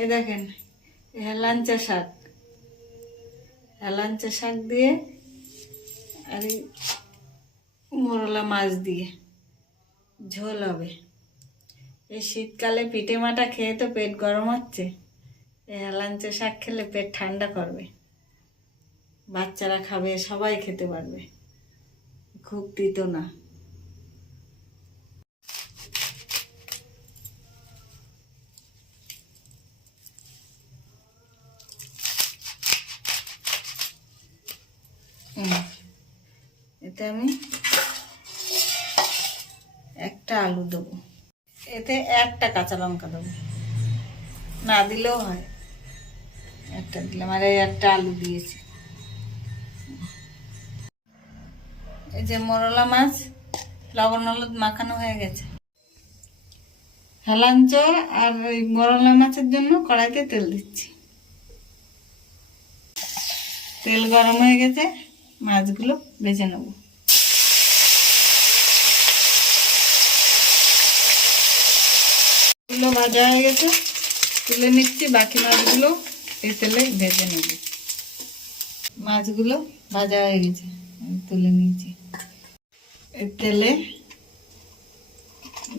এই দেখেন হেলাঞ্চা শাক, হেলাঞ্চা শাক দিয়ে আর এই মোরলা মাছ দিয়ে ঝোল হবে। এই শীতকালে পিঠে মাটা খেয়ে তো পেট গরম হচ্ছে, এই হেলাঞ্চা শাক খেলে পেট ঠান্ডা করবে, বাচ্চারা খাবে, সবাই খেতে পারবে, খুব তিতো না। এতে আমি একটা আলু দেবো, এতে একটা কাঁচা লঙ্কা দেবো, না দিলেও হয়, একটা দিলাম, আর এই একটা আলু দিয়েছি। এই যে মোরলা মাছ লবণ হলুদ মাখানো হয়ে গেছে। হেলাঞ্চ আর ওই মোরলা মাছের জন্য কড়াইতে তেল দিচ্ছি। তেল গরম হয়ে গেছে, মাছগুলো ভেজে নেব। এগুলো ভাজা হয়ে গেছে, তুলে নিচ্ছি। বাকি মাছগুলো এই তেলে ভেজে নেব। মাছগুলো ভাজা হয়ে গেছে, তুলে নিয়েছি। এই তেলে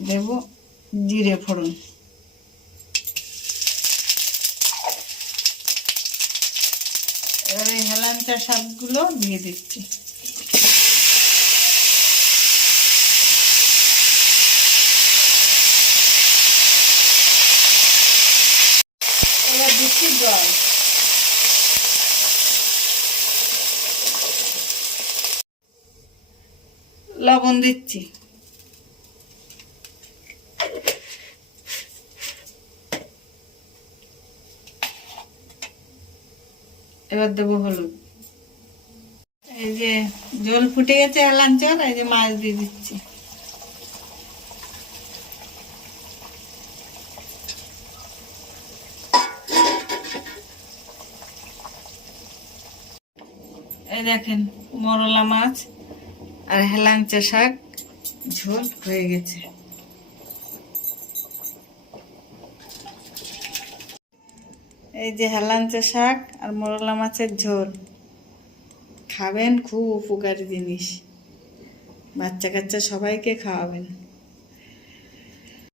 দেব জিরে ফোড়ন, এবার এই হেলাঞ্চা শাকগুলো দিয়ে দিচ্ছি। এবার দিচ্ছি জল, লবণ দিচ্ছি, এবার দেবো হলুদ। এই যে জল ফুটে গেছে হেলাঞ্চার, এই যে মাছ দিয়ে দিচ্ছি। এই দেখেন মোরলা মাছ আর হেলাঞ্চা শাক ঝোল হয়ে গেছে। এই যে হেলাঞ্চা শাক আর মোরলা মাছের ঝোল, খাবেন, খুব উপকারী জিনিস, বাচ্চা কাচ্চা সবাইকে খাওয়াবেন।